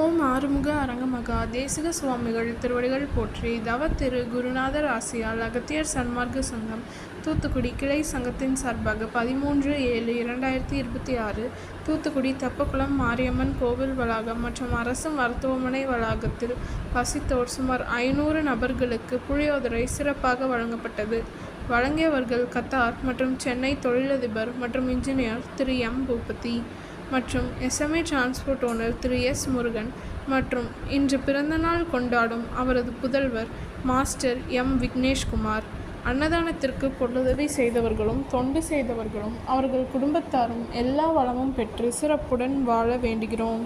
ஓம் ஆறுமுக அரங்கமகா தேசிக சுவாமிகள் திருவடிகள் போற்றி. தவ திரு குருநாதர் ஆசியால் அகத்தியர் சன்மார்க்க சங்கம் தூத்துக்குடி கிளை சங்கத்தின் சார்பாக 13/7/2026 தூத்துக்குடி தெப்பக்குளம் மாரியம்மன் கோவில் வளாகம் மற்றும் அரசு மருத்துவமனை வளாகத்தில் வசித்தோர் சுமார் 500 நபர்களுக்கு புளியோதரை சிறப்பாக வழங்கப்பட்டது. வழங்கியவர்கள் கத்தார் மற்றும் சென்னை தொழிலதிபர் மற்றும் இன்ஜினியர் திரு எம். பூபதி மற்றும் SMA டிரான்ஸ்போர்ட் ஓனர் திரு எஸ். முருகன் மற்றும் இன்று பிறந்தநாள் கொண்டாடும் அவரது புதல்வர் மாஸ்டர் எம். விக்னேஷ்குமார். அன்னதானத்திற்கு பொருளுதவி செய்தவர்களும் தொண்டு செய்தவர்களும் அவர்கள் குடும்பத்தாரும் எல்லா வளமும் பெற்று சிறப்புடன் வாழ வேண்டுகிறோம்.